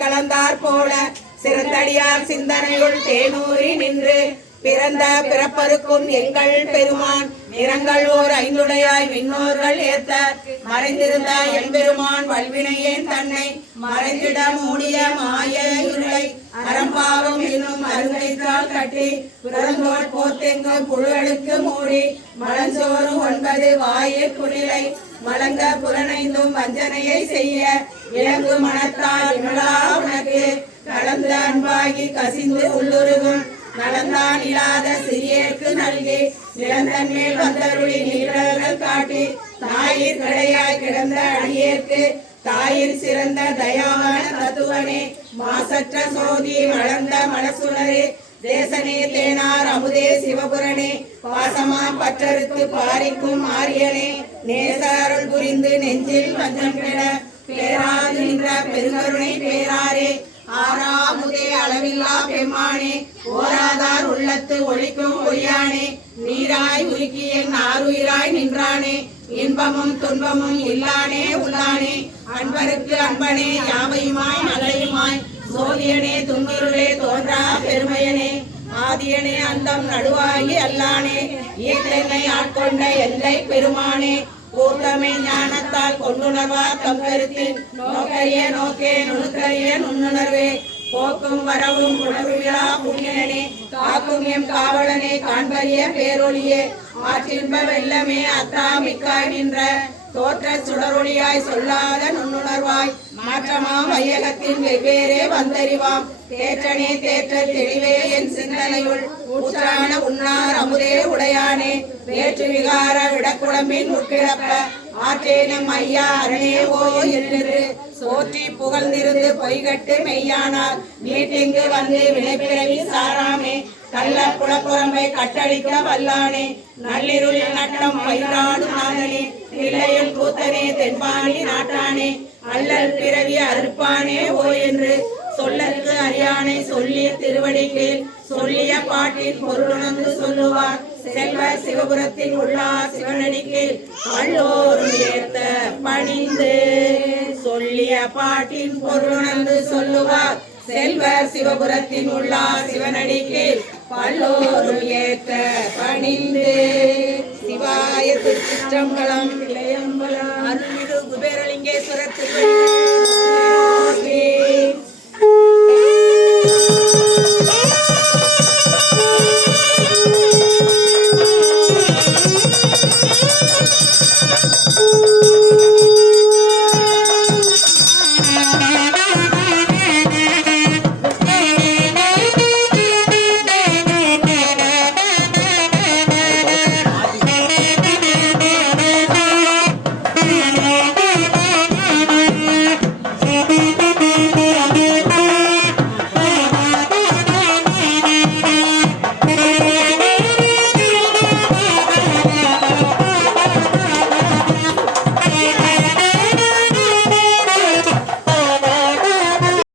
கலந்தார் போல சிறந்தடியார் சிந்தனையுள் தேனூரி நின்று பிறந்த பிறப்பருக்கும் எங்கள் பெருமான் நிறங்கள் ஓர் ஐந்துடையாய் விண்ணோர்கள் ஏத்த மறைந்திருந்த எம்பெருமான் வல்வினையேன் தன்னை மறைந்திட மூடிய மாய இருளை அறம்பாவம் என்னும் அருங்கைத்தால் கட்டி பிறந்தோர் போர்த்தெங்கு புழுகளுக்கு மூடி மலஞ்சோறு 9 வாயிற் குளிரை மலங்க புலனைந்தும் வஞ்சனையை செய்ய இளங்கு மனத்தால் இமலா உனக்கு கலந்த அன்பாகி கசிந்து உள்ளுருகும் நலந்தான் இல்லாத சிறியேற்கு நல்கி நிலந்தன் மேல் வந்தருளி நீழல்கள் காட்டி தாயிற் கடையாய் கிடந்த அடியேற்கு தாயிற் சிறந்த தயாவான தத்துவனே மாசற்ற சோதி வளர்ந்த மனசுளரே தேசனே தேனார் அமுதே சிவபுரனே பாசமா பற்றறுத்து பாரிக்கும் ஆரியனே நேச அருள் புரிந்து நெஞ்சில் வஞ்சம் கெட பேராது நின்ற பெருங்கருணை பேராரே ஆறாமுதே அளவில்லா பெம்மானே ஓராதார் உள்ளத்து ஒளிக்கும் ஒளியானே நீராய் உருக்கி என் ஆறுயிராய் நின்றானே இன்பமும் துன்பமும் இல்லானே உள்ளானே அன்பருக்கு அன்பனே யாவையுமாய் நலையுமாய் சோதியனே துன்னிருளே தோன்றா பெருமையனே ஆதியனே அந்தம் நடுவாகி அல்லானே ஈத்தென்னை ஆட்கொண்ட எல்லை பெருமானே கூர்த்தமை ஞானத்தால் கொண்டுணர்வா தம் கருத்தில் நோக்கரிய நோக்கே நுணுக்கரிய நுண்ணுணர்வே போக்கும் வரவும் உணர்விழா புண்ணியனே காக்கும் எம் காவலனே காண்பரிய பேரொழியே ஆற்றின்ப வெள்ளமே அத்தா மிக்காய் நின்ற தோற்ற சுடரொளியாய் சொல்லாத நுண்ணுணர்வாய் மாற்றமா வையகத்தின் வெவ்வேறே வந்தறிவாம் தேற்றனே தேற்ற தெளிவே என் சிந்தனையுள் ஊற்றான உண்ணார் அமுதே உடையானே வேற்று விகார விடக்குழம்பின் உட்கிடப்ப ஆற்றேனும் ஐயா அரணே ஓ என்று சோற்றி புகழ்ந்திருந்து பொய்கட்டு மெய்யானார் நீட்டிங்கு வந்து வினைப்பிறவி சாராமே கள்ள குளப்புறம்பை கட்டளிக்க வல்லானே நள்ளிருளில் நட்டம் பயிராடு நாதனே தில்லையில் கூத்தனே தென்பாண்டி நாட்டானே அல்லல் பிறவி அறுப்பானே ஓ என்று சொல்லற்கு அறியானை சொல்லிய திருவடிகளில் சொல்லிய பாட்டின் பொருளுணர்ந்து சொல்லுவார் செல்வ சிவபுரத்தில் உள்ளார் சிவனடிக்கீழ் அல்லோரும் ஏத்த பணிந்து சொல்லிய பாட்டின் பொருளுணர்ந்து சொல்லுவார் செல்வர் சிவபுரத்தின் உள்ளார் சிவனடிக்கீழ் பல்லோரும் ஏத்த பணிந்து. சிவாய திருச்சிற்றம்பலம். அருள்மிகு குபேரலிங்கேஸ்வரர் திருவடி